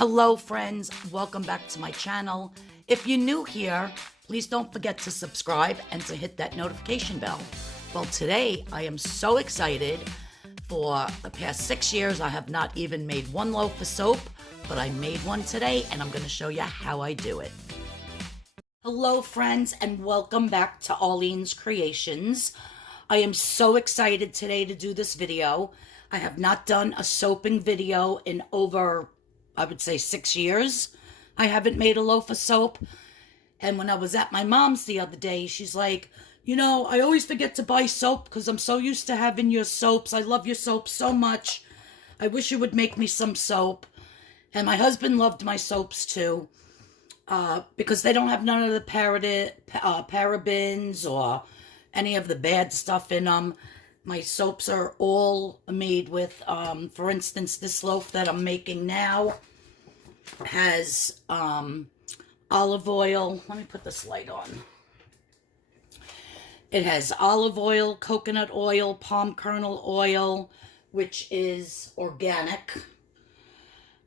Hello friends, welcome back to my channel. If you're new here, please don't forget to subscribe and to hit that notification bell. Well, today I am so excited. For the past 6 years, I have not even made one loaf of soap, but I made one today and I'm going to show you how I do it. Hello friends and welcome back to Arlene's Creations. I am so excited today to do this video. I have not done a soaping video in over, I would say, 6 years. I haven't made a loaf of soap. And when I was at my mom's the other day, she's like, you know, I always forget to buy soap because I'm so used to having your soaps. I love your soap so much. I wish you would make me some soap. And my husband loved my soaps too. Because they don't have none of the parabens or any of the bad stuff in them. My soaps are all made with, for instance, this loaf that I'm making now has olive oil. Let me put this light on. It has olive oil, coconut oil, palm kernel oil, which is organic,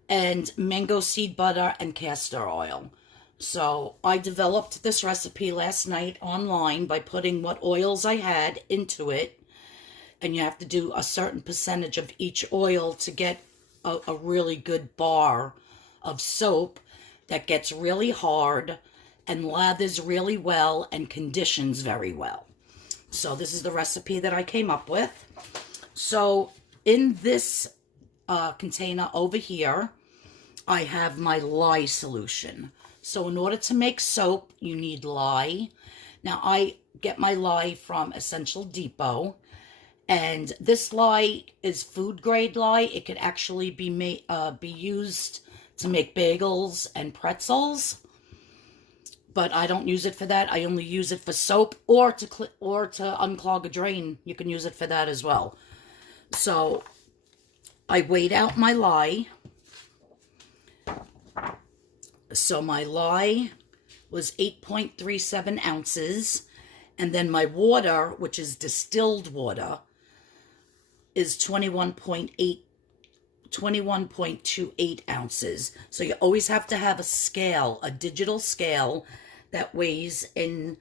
and mango seed butter and castor oil. So I developed this recipe last night online by putting what oils I had into it. And you have to do a certain percentage of each oil to get a really good bar of soap that gets really hard and lathers really well and conditions very well. So this is the recipe that I came up with. So in this container over here, I have my lye solution. So in order to make soap, you need lye. Now, I get my lye from Essential Depot, and this lye is food grade lye. It could actually be used to make bagels and pretzels, but I don't use it for that. I only use it for soap or to unclog a drain. You can use it for that as well. So I weighed out my lye. So my lye was 8.37 ounces. And then my water, which is distilled water, is 21.28 ounces. So you always have to have a scale, a digital scale that weighs in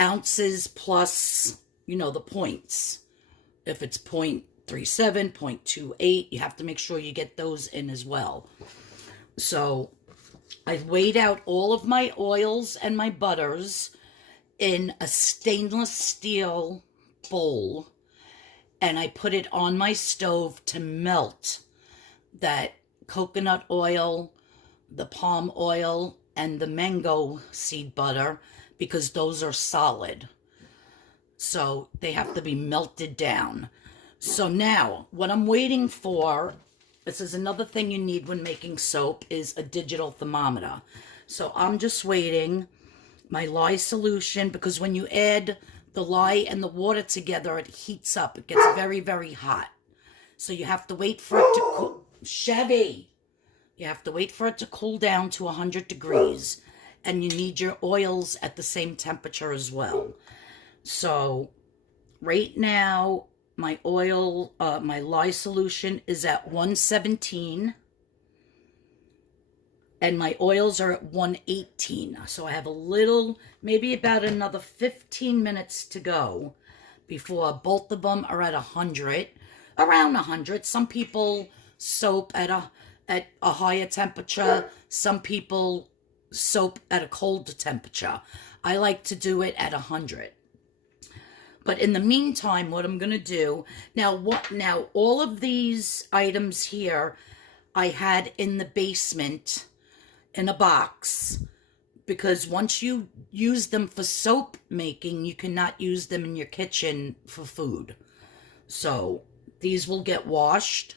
ounces plus, you know, the points. If it's 0.37, 0.28, you have to make sure you get those in as well. So I weighed out all of my oils and my butters in a stainless steel bowl, and I put it on my stove to melt that coconut oil, the palm oil, and the mango seed butter, because those are solid. So they have to be melted down. So now, what I'm waiting for, this is another thing you need when making soap, is a digital thermometer. So I'm just waiting my lye solution, because when you add the lye and the water together, it heats up. It gets very, very hot. So you have to wait for it to cool. Chevy! You have to wait for it to cool down to 100 degrees. And you need your oils at the same temperature as well. So right now, my lye solution is at 117. And my oils are at 118. So I have a little, maybe about another 15 minutes to go before both of them are at 100. Around 100. Some people soap at a higher temperature. Some people soap at a colder temperature. I like to do it at 100. But in the meantime, what I'm going to do, now all of these items here I had in the basement in a box, because once you use them for soap making, you cannot use them in your kitchen for food. So these will get washed,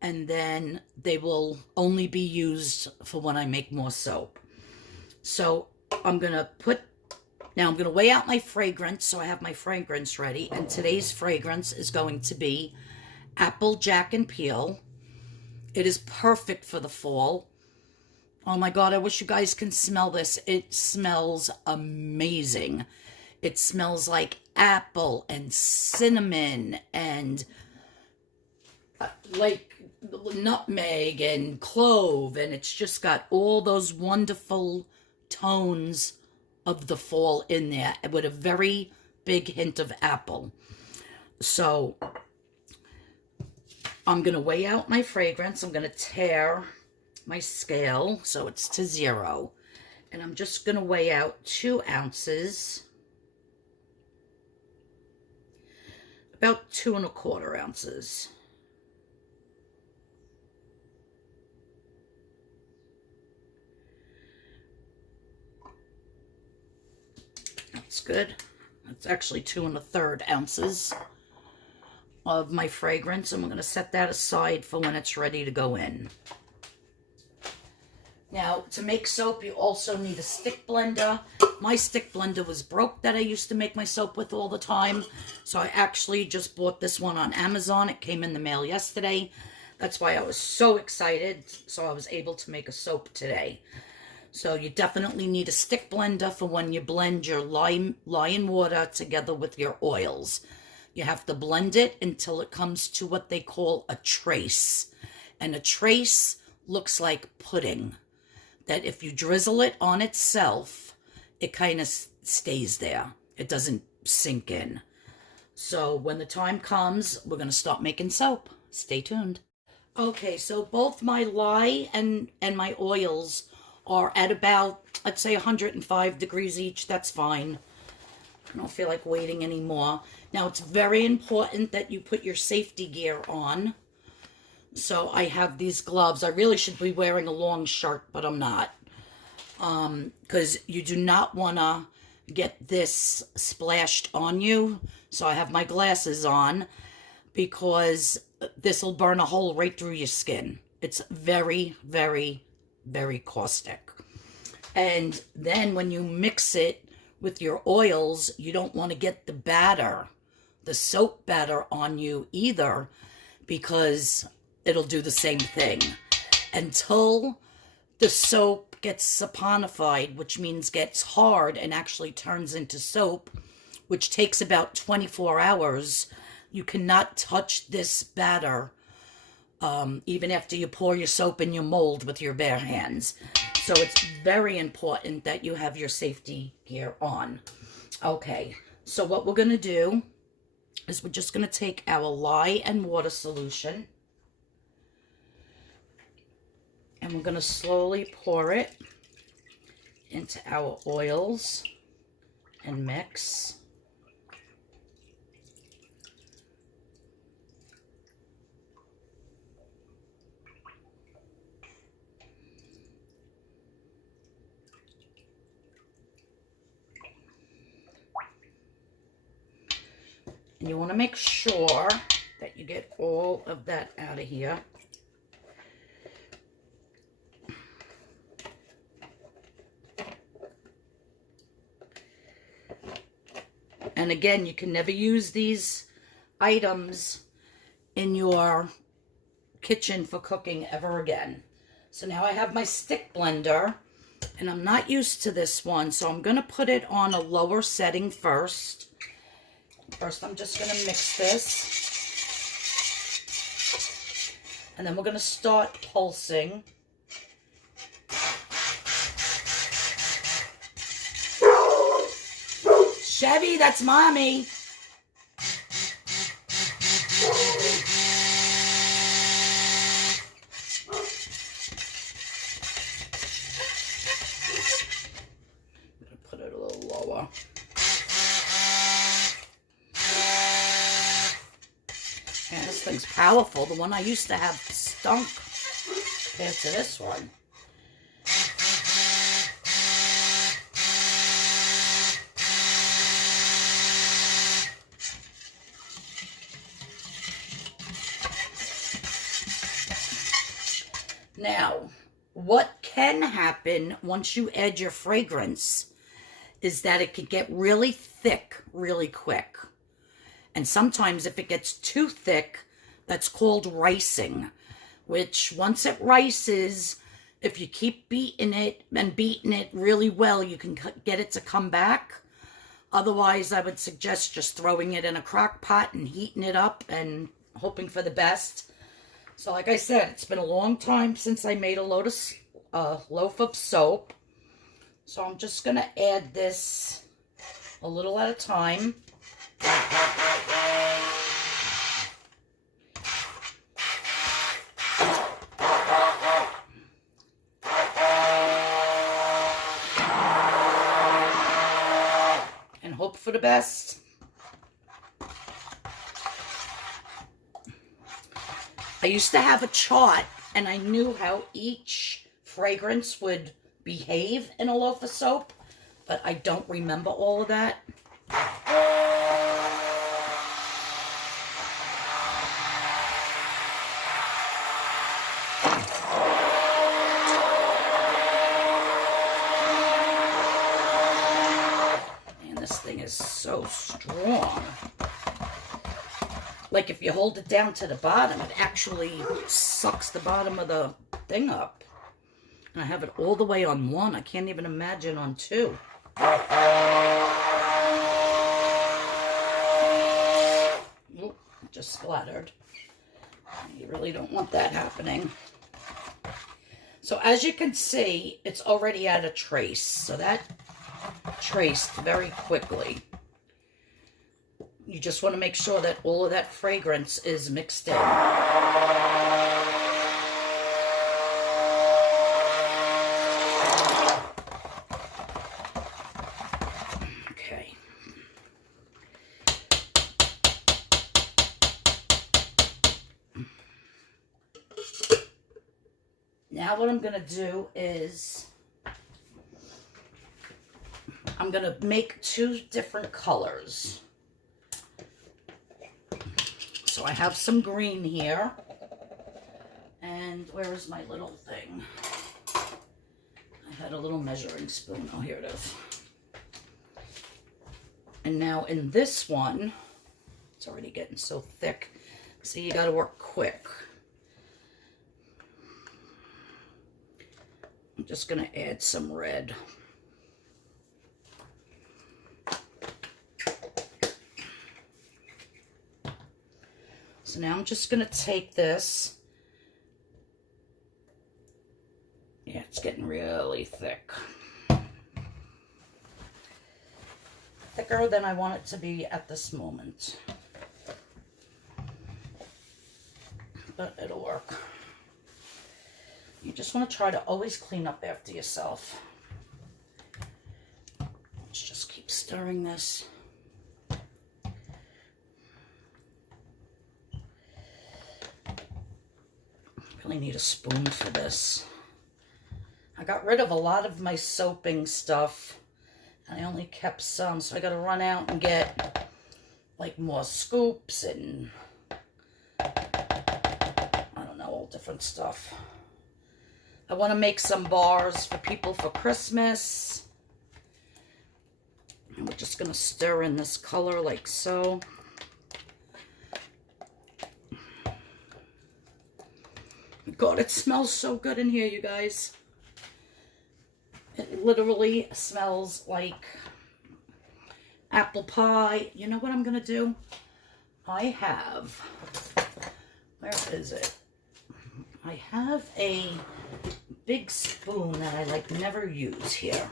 and then they will only be used for when I make more soap. So I'm going to weigh out my fragrance, so I have my fragrance ready. And today's fragrance is going to be Apple Jack and Peel. It is perfect for the fall. Oh my God, I wish you guys can smell this. It smells amazing. It smells like apple and cinnamon and like nutmeg and clove, and it's just got all those wonderful tones of the fall in there with a very big hint of apple. So I'm going to weigh out my fragrance. I'm going to tare my scale so it's to 0. And I'm just going to weigh out 2 ounces. About 2 1/4 ounces. That's good. That's actually 2 1/3 ounces of my fragrance, and we're going to set that aside for when it's ready to go in. Now, to make soap, you also need a stick blender. My stick blender was broke that I used to make my soap with all the time, so I actually just bought this one on Amazon. It came in the mail yesterday. That's why I was so excited, so I was able to make a soap today. So you definitely need a stick blender for when you blend your lye and water together with your oils. You have to blend it until it comes to what they call a trace. And a trace looks like pudding. That if you drizzle it on itself, it kind of stays there. It doesn't sink in. So when the time comes, we're going to start making soap. Stay tuned. Okay, so both my lye and my oils are at about, I'd say 105 degrees each. That's fine. I don't feel like waiting anymore. Now, it's very important that you put your safety gear on. So I have these gloves. I really should be wearing a long shirt, but I'm not. Because you do not want to get this splashed on you. So I have my glasses on because this will burn a hole right through your skin. It's very, very, very caustic. And then when you mix it with your oils, you don't want to get the batter, the soap batter on you either, because it'll do the same thing. Until the soap gets saponified, which means gets hard and actually turns into soap, which takes about 24 hours, you cannot touch this batter even after you pour your soap in your mold with your bare hands. So it's very important that you have your safety gear on. Okay, so what we're going to do is we're just going to take our lye and water solution, and we're going to slowly pour it into our oils and mix. And you want to make sure that you get all of that out of here. And again, you can never use these items in your kitchen for cooking ever again. So now I have my stick blender, and I'm not used to this one, so I'm going to put it on a lower setting first. First, I'm just going to mix this. And then we're going to start pulsing. Chevy, that's Mommy. I'm going to put it a little lower. Man, this thing's powerful. The one I used to have stunk compared to this one. Now, what can happen once you add your fragrance is that it can get really thick really quick. And sometimes if it gets too thick, that's called ricing, which once it rices, if you keep beating it really well, you can get it to come back. Otherwise, I would suggest just throwing it in a crock pot and heating it up and hoping for the best. So like I said, it's been a long time since I made a loaf of soap. So I'm just going to add this a little at a time. And hope for the best. I used to have a chart, and I knew how each fragrance would behave in a loaf of soap, but I don't remember all of that. And this thing is so strong. Like if you hold it down to the bottom, it actually sucks the bottom of the thing up. And I have it all the way on one. I can't even imagine on two. Oop, just splattered. You really don't want that happening. So as you can see, it's already at a trace. So that traced very quickly. You just want to make sure that all of that fragrance is mixed in. Okay. Now what I'm going to do is I'm going to make two different colors. So I have some green here. And where is my little thing? I had a little measuring spoon. Oh, here it is. And now in this one, it's already getting so thick. So you got to work quick. I'm just going to add some red. So now I'm just going to take this. Yeah, it's getting really thick. Thicker than I want it to be at this moment. But it'll work. You just want to try to always clean up after yourself. Let's just keep stirring this. Really need a spoon for this. I got rid of a lot of my soaping stuff, and I only kept some, so I got to run out and get like more scoops and I don't know, all different stuff. I want to make some bars for people for Christmas. And we're just going to stir in this color like so. God, it smells so good in here, you guys. It literally smells like apple pie. You know what I'm going to do? I have, where is it? I have a big spoon that I like never use here.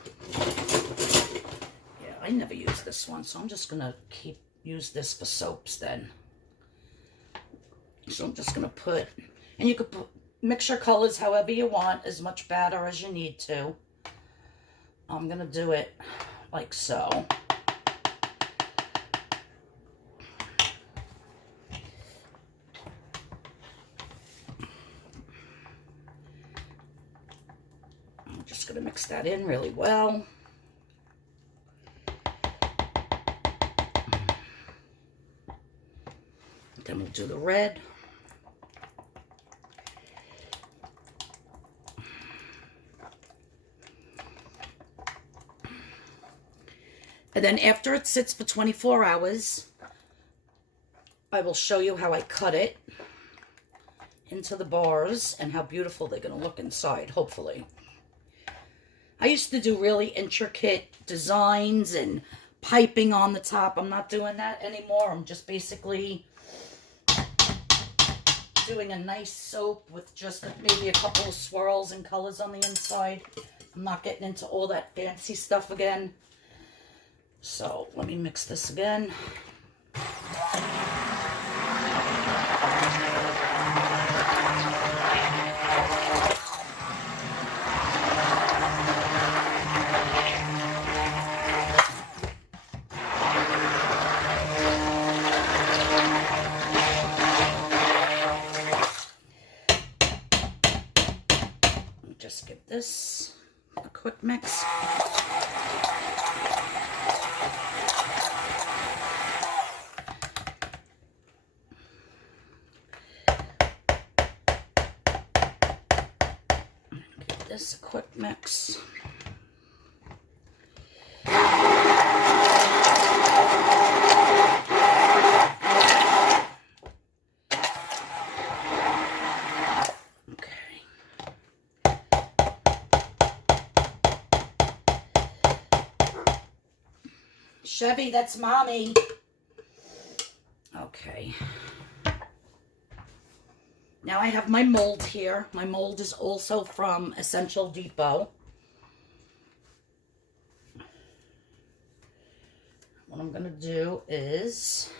Yeah, I never use this one, so I'm just going to use this for soaps then. So I'm just going to put, and you could mix your colors however you want, as much batter as you need to. I'm going to do it like so. I'm just going to mix that in really well. Then we'll do the red. And then after it sits for 24 hours, I will show you how I cut it into the bars and how beautiful they're going to look inside, hopefully. I used to do really intricate designs and piping on the top. I'm not doing that anymore. I'm just basically doing a nice soap with just maybe a couple of swirls and colors on the inside. I'm not getting into all that fancy stuff again. So let me mix this again. Just give this a quick mix. Give this a quick mix. Chevy, that's mommy. Okay. Now I have my mold here. My mold is also from Essential Depot. What I'm going to do is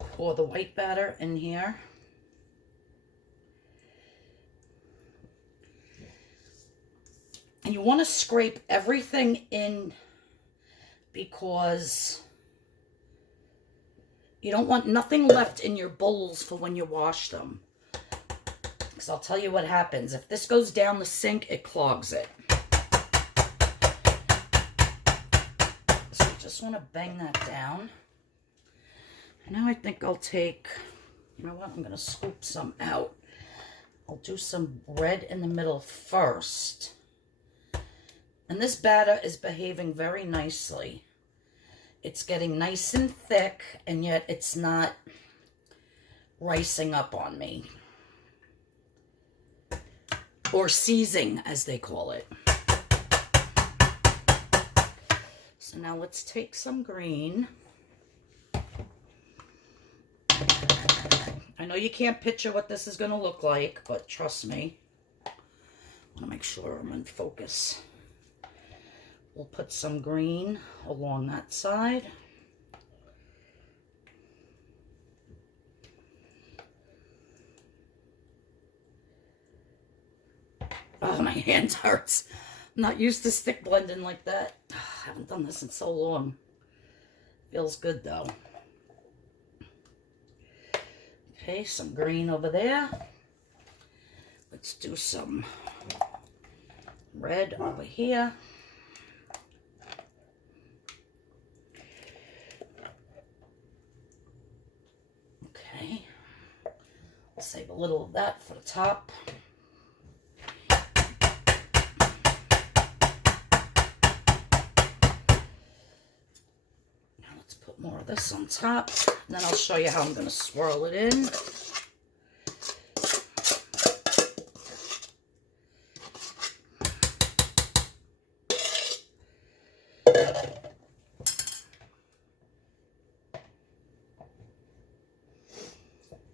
pour the white batter in here. And you want to scrape everything in because you don't want nothing left in your bowls for when you wash them. Because I'll tell you what happens. If this goes down the sink, it clogs it. So you just want to bang that down. Now I think I'll take, you know what, I'm going to scoop some out. I'll do some red in the middle first. And this batter is behaving very nicely. It's getting nice and thick, and yet it's not ricing up on me. Or seizing, as they call it. So now let's take some green. I know you can't picture what this is going to look like, but trust me. I want to make sure I'm in focus. We'll put some green along that side. Oh, my hand hurts. I'm not used to stick blending like that. I haven't done this in so long. Feels good though. Okay, some green over there. Let's do some red over here. Okay, I'll save a little of that for the top. Now let's put more of this on top, and then I'll show you how I'm going to swirl it in.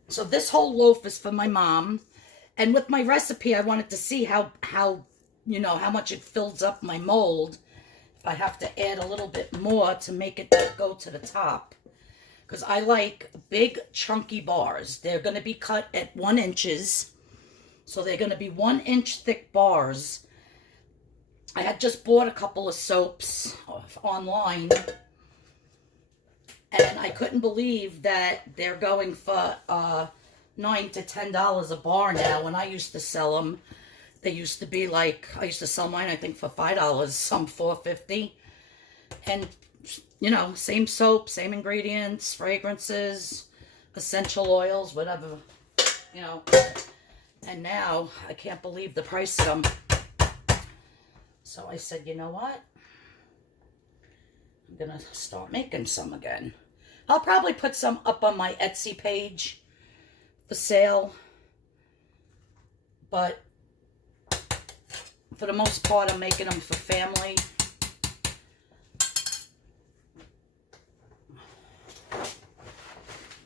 So this whole loaf is for my mom. And with my recipe, I wanted to see how you know, how much it fills up my mold. If I have to add a little bit more to make it go to the top. Because I like big, chunky bars. They're going to be cut at 1 inch. So they're going to be 1 inch thick bars. I had just bought a couple of soaps online. And I couldn't believe that they're going for $9 to $10 a bar now. When I used to sell them, they used to be like, I used to sell mine, I think, for $5, some $4.50. And, you know, same soap, same ingredients, fragrances, essential oils, whatever, you know. And now, I can't believe the price of them. So I said, you know what? I'm going to start making some again. I'll probably put some up on my Etsy page for sale. But for the most part, I'm making them for family.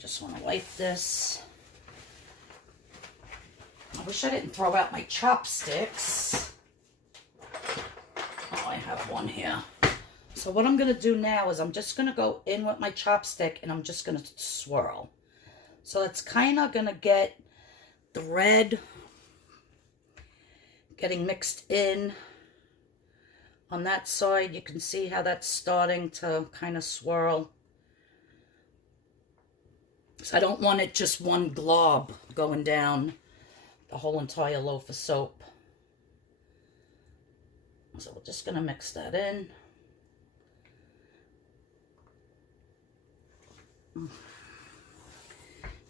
just want to wipe this. I wish I didn't throw out my chopsticks. Oh, I have one here. So what I'm going to do now is I'm just going to go in with my chopstick and I'm just going to swirl. So it's kind of going to get the red getting mixed in on that side. You can see how that's starting to kind of swirl. So I don't want it just one glob going down the whole entire loaf of soap. So we're just going to mix that in.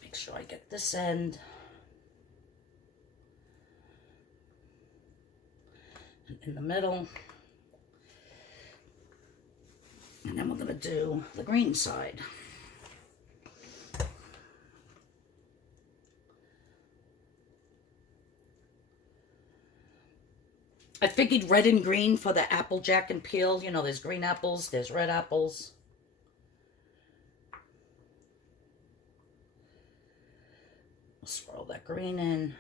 Make sure I get this end. And in the middle. And then we're going to do the green side. I figured red and green for the apple jack and peel. You know, there's green apples, there's red apples. Swirl that green in.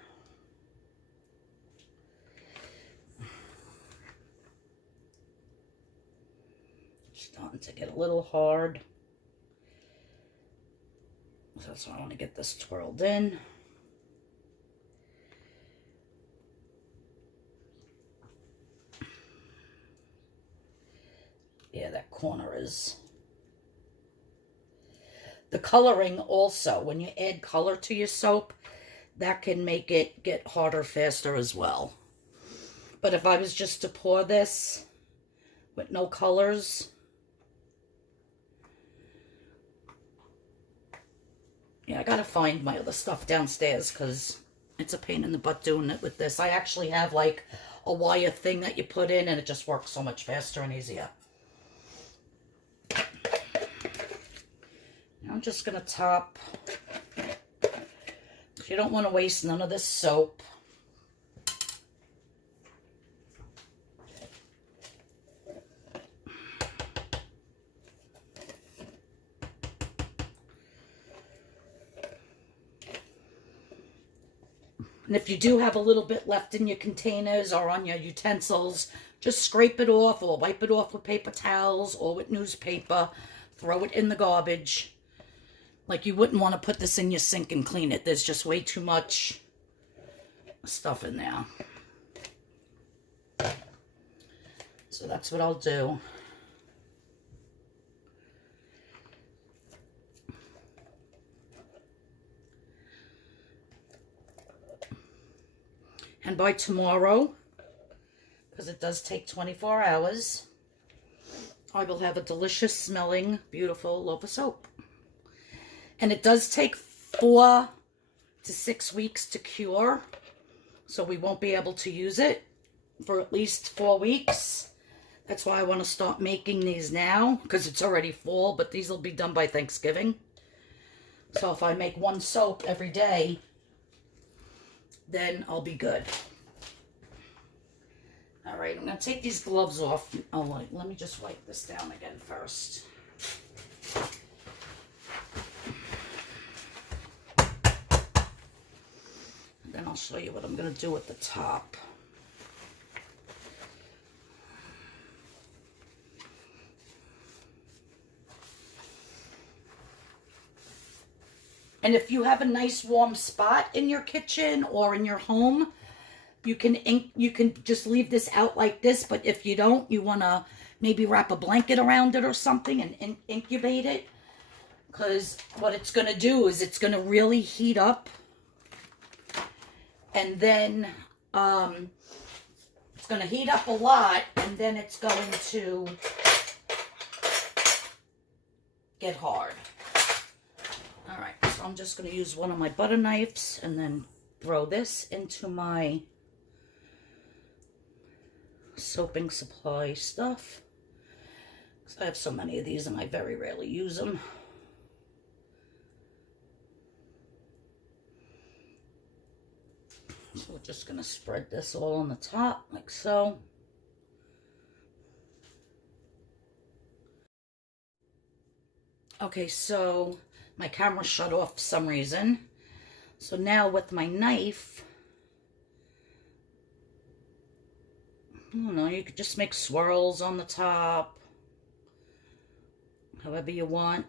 Starting to get a little hard. So that's why I want to get this twirled in. Yeah, that corner is. The coloring also, when you add color to your soap, that can make it get harder faster as well. But if I was just to pour this with no colors, yeah, I gotta find my other stuff downstairs because it's a pain in the butt doing it with this. I actually have like a wire thing that you put in and it just works so much faster and easier. I'm just going to top. You don't want to waste none of this soap. And if you do have a little bit left in your containers or on your utensils, just scrape it off or wipe it off with paper towels or with newspaper. Throw it in the garbage. Like, you wouldn't want to put this in your sink and clean it. There's just way too much stuff in there. So that's what I'll do. And by tomorrow, because it does take 24 hours, I will have a delicious smelling, beautiful loaf of soap. And it does take 4 to 6 weeks to cure, so we won't be able to use it for at least 4 weeks. That's why I want to start making these now, because it's already fall, but these will be done by Thanksgiving. So if I make one soap every day, then I'll be good. All right, I'm going to take these gloves off. Oh, wait, let me just wipe this down again first. Then I'll show you what I'm going to do at the top. And if you have a nice warm spot in your kitchen or in your home, you can just leave this out like this. But if you don't, you want to maybe wrap a blanket around it or something and incubate it. Because what it's going to do is it's going to really heat up. And then it's going to heat up a lot, and then it's going to get hard. All right, so I'm just going to use one of my butter knives and then throw this into my soaping supply stuff. Because I have so many of these and I very rarely use them. So we're just going to spread this all on the top, like so. Okay, so My camera shut off for some reason. So now with my knife, I don't know, you could just make swirls on the top, however you want.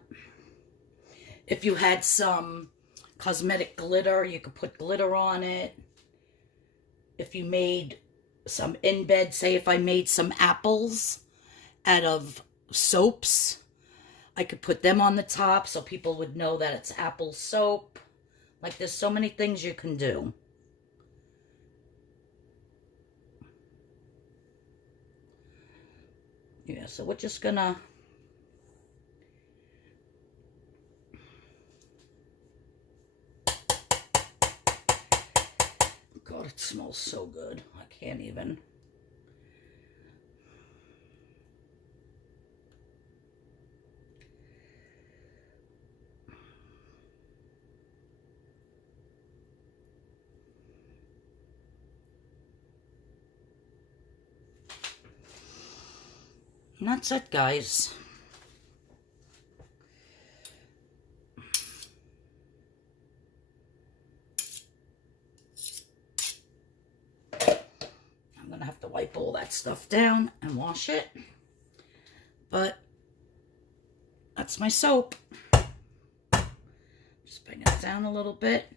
If you had some cosmetic glitter, you could put glitter on it. If you made some in bed, say if I made some apples out of soaps, I could put them on the top so people would know that it's apple soap. Like, there's so many things you can do. Yeah, so we're just gonna... God, it smells so good. I can't even... And that's it, guys. I'm gonna have to wipe all that stuff down and wash it. But that's my soap. Just bring it down a little bit.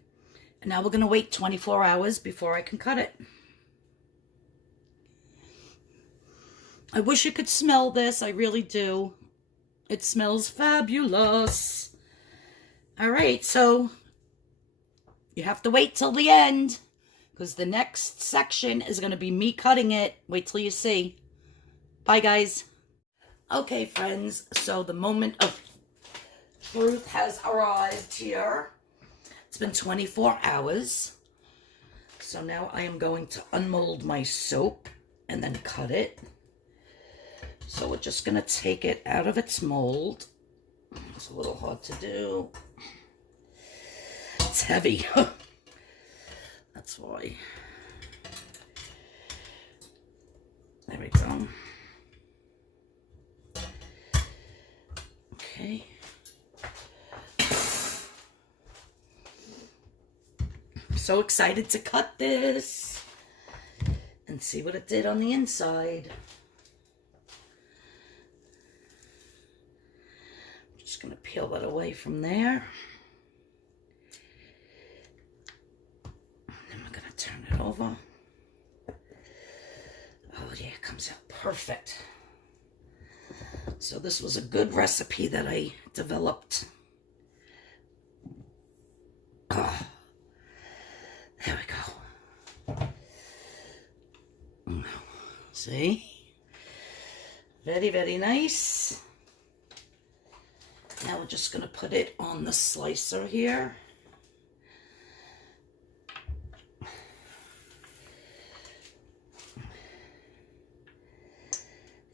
And now we're gonna wait 24 hours before I can cut it. I wish you could smell this. I really do. It smells fabulous. All right, so you have to wait till the end because the next section is going to be me cutting it. Wait till you see. Bye, guys. Okay, friends, so the moment of truth has arrived here. It's been 24 hours. So now I am going to unmold my soap and then cut it. So we're just going to take it out of its mold. It's a little hard to do. It's heavy. That's why. There we go. Okay. I'm so excited to cut this and see what it did on the inside. Just going to peel that away from there. And then we're going to turn it over. Oh yeah, it comes out perfect. So this was a good recipe that I developed. Oh, there we go. See? Very, very nice. Now we're just going to put it on the slicer here.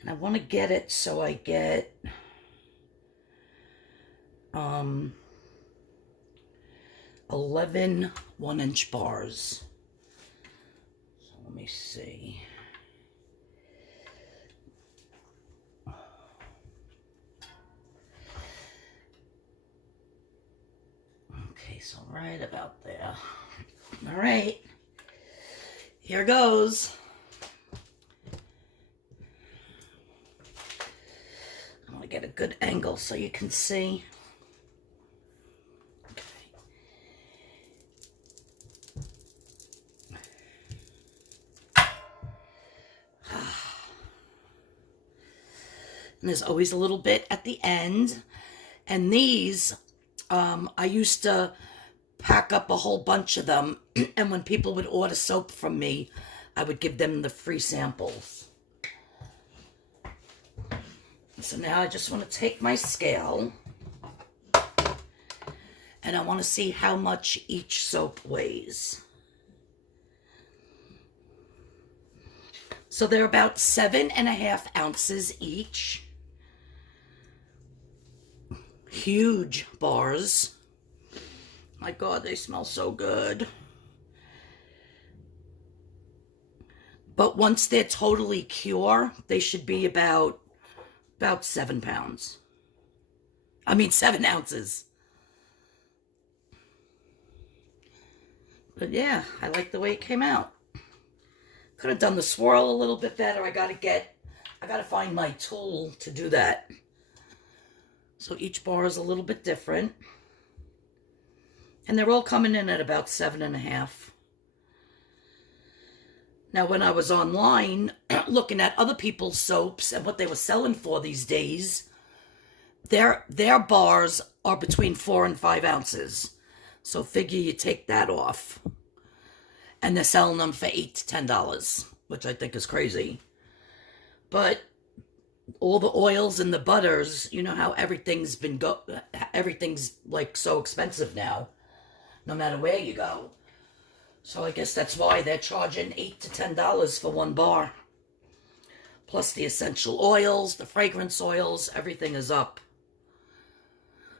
And I want to get it so I get 11 1-inch bars. So let me see. Okay, so right about there. All right, here goes. I want to get a good angle so you can see. Okay. And there's always a little bit at the end. And these, I used to pack up a whole bunch of them. And when people would order soap from me, I would give them the free samples. So now I just want to take my scale. And I want to see how much each soap weighs. So they're about 7.5 ounces each. Huge bars. My God, they smell so good. But once they're totally pure, they should be about 7 pounds. I mean, 7 ounces. But yeah, I like the way it came out. Could have done the swirl a little bit better. I gotta find my tool to do that. So each bar is a little bit different. And they're all coming in at about 7.5. Now, when I was online looking at other people's soaps and what they were selling for these days, their bars are between 4 and 5 ounces. So figure you take that off. And they're selling them for $8 to $10, which I think is crazy. But all the oils and the butters, you know how everything's like so expensive now, no matter where you go. So I guess that's why they're charging $8 to $10 for one bar. Plus the essential oils, the fragrance oils, everything is up.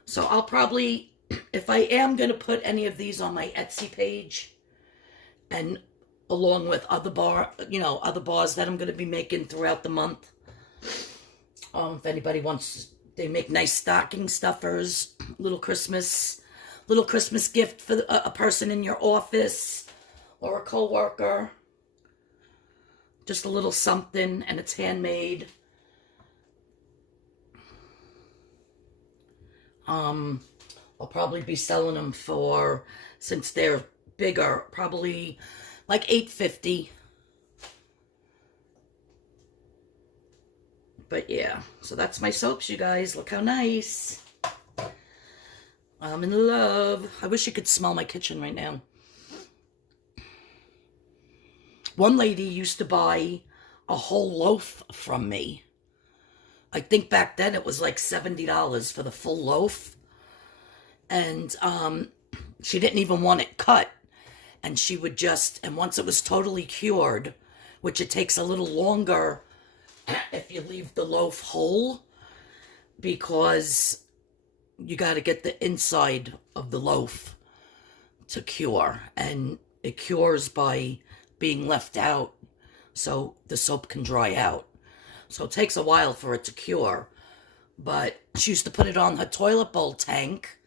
So I'll probably, if I am going to put any of these on my Etsy page, and along with other bars that I'm going to be making throughout the month. If anybody wants, they make nice stocking stuffers, little Christmas gift for a person in your office or a co-worker. Just a little something, and it's handmade. I'll probably be selling them for, since they're bigger, probably like $8.50. But yeah, so that's my soaps, you guys. Look how nice. I'm in love. I wish you could smell my kitchen right now. One lady used to buy a whole loaf from me. I think back then it was like $70 for the full loaf. And she didn't even want it cut. And she would just, and once it was totally cured, which it takes a little longer if you leave the loaf whole, because you got to get the inside of the loaf to cure. And it cures by being left out so the soap can dry out. So it takes a while for it to cure. But she used to put it on her toilet bowl tank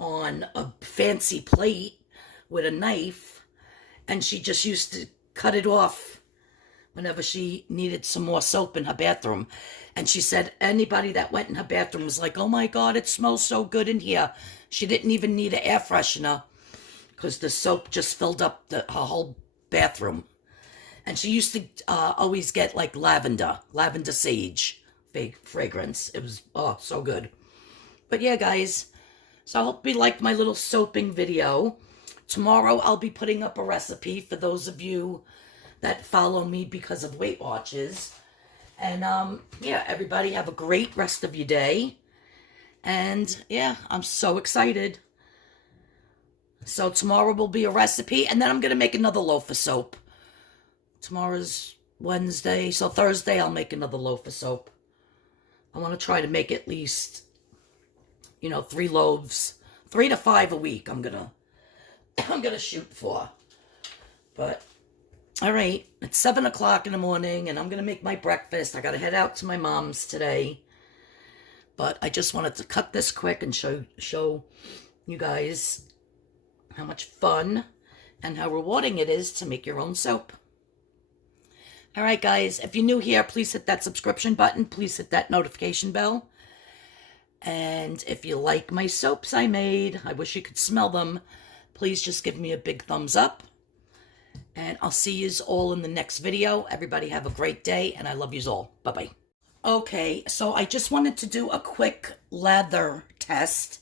on a fancy plate with a knife, and she just used to cut it off whenever she needed some more soap in her bathroom. And she said anybody that went in her bathroom was like, oh my God, it smells so good in here. She didn't even need an air freshener because the soap just filled up her whole bathroom. And she used to always get like lavender sage fragrance. It was, oh, so good. But yeah, guys, so I hope you liked my little soaping video. Tomorrow I'll be putting up a recipe for those of you that follow me because of Weight Watchers. And yeah, everybody have a great rest of your day. And yeah, I'm so excited. So tomorrow will be a recipe, and then I'm going to make another loaf of soap. Tomorrow's Wednesday, so Thursday I'll make another loaf of soap. I want to try to make at least, 3 loaves, 3 to 5 a week. I'm gonna shoot for. But all right, it's 7 o'clock in the morning, and I'm gonna make my breakfast. I gotta head out to my mom's today. But I just wanted to cut this quick and show you guys how much fun and how rewarding it is to make your own soap. All right, guys, if you're new here, please hit that subscription button. Please hit that notification bell. And if you like my soaps I made, I wish you could smell them, please just give me a big thumbs up. And I'll see you all in the next video. Everybody have a great day, and I love you all. Bye-bye. Okay, so I just wanted to do a quick lather test.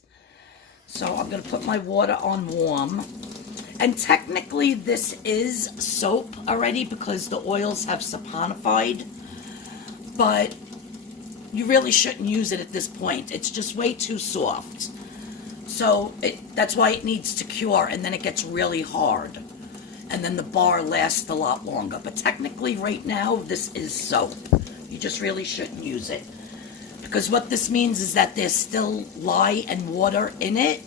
So I'm going to put my water on warm. And technically this is soap already because the oils have saponified. But you really shouldn't use it at this point. It's just way too soft. So that's why it needs to cure, and then it gets really hard. And then the bar lasts a lot longer. But technically right now this is soap. You just really shouldn't use it. Because what this means is that there's still lye and water in it.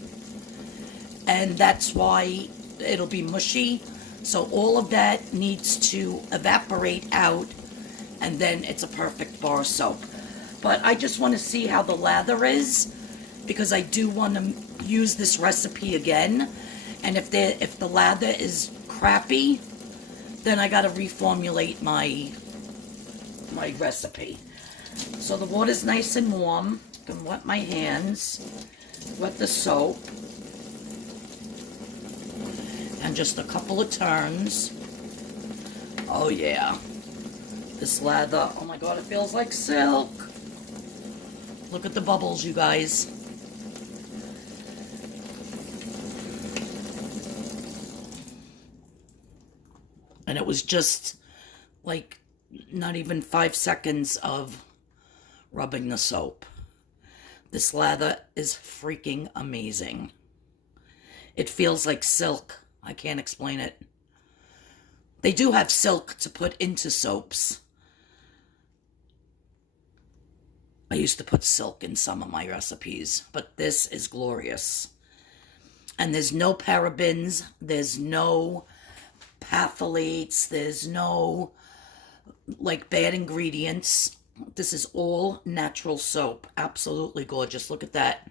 And that's why it'll be mushy. So all of that needs to evaporate out. And then it's a perfect bar soap. But I just want to see how the lather is. Because I do want to use this recipe again. And if the lather is crappy, then I gotta reformulate my recipe. So the water's nice and warm. I can wet my hands, wet the soap, and just a couple of turns. Oh yeah, this lather, oh my god, it feels like silk. Look at the bubbles, you guys. And it was just like not even 5 seconds of rubbing the soap. This lather is freaking amazing. It feels like silk. I can't explain it. They do have silk to put into soaps. I used to put silk in some of my recipes, but this is glorious. And there's no parabens, there's no phthalates, there's no like bad ingredients. This is all natural soap. Absolutely gorgeous. Look at that.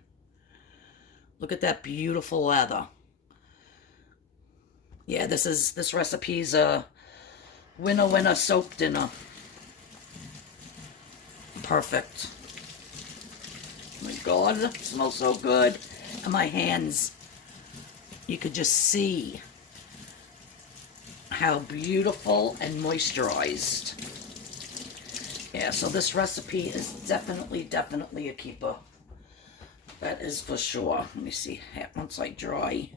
Look at that beautiful lather. Yeah, this recipe's a winner soap dinner. Perfect. Oh my god, it smells so good. And my hands, you could just see how beautiful and moisturized. Yeah, so this recipe is definitely a keeper. That is for sure. Let me see once I dry.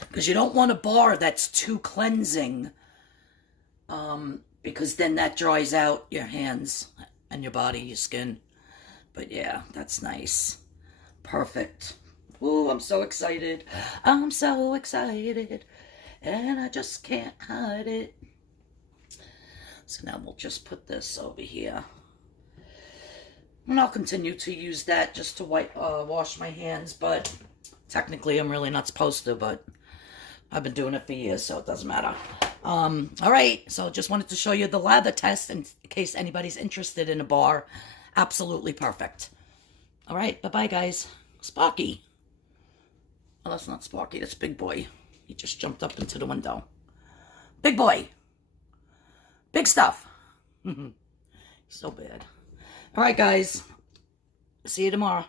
Because you don't want a bar that's too cleansing. Because then that dries out your hands and your body, your skin. But yeah, that's nice. Perfect. Ooh, I'm so excited. I'm so excited. And I just can't hide it. So now we'll just put this over here. And I'll continue to use that just to wash my hands. But technically I'm really not supposed to, but I've been doing it for years, so it doesn't matter. All right, so just wanted to show you the lather test in case anybody's interested in a bar. Absolutely perfect. All right, bye-bye, guys. Sparky. Oh, that's not Sparky, that's Big Boy. He just jumped up into the window. Big Boy. Big stuff. So bad. All right, guys. See you tomorrow.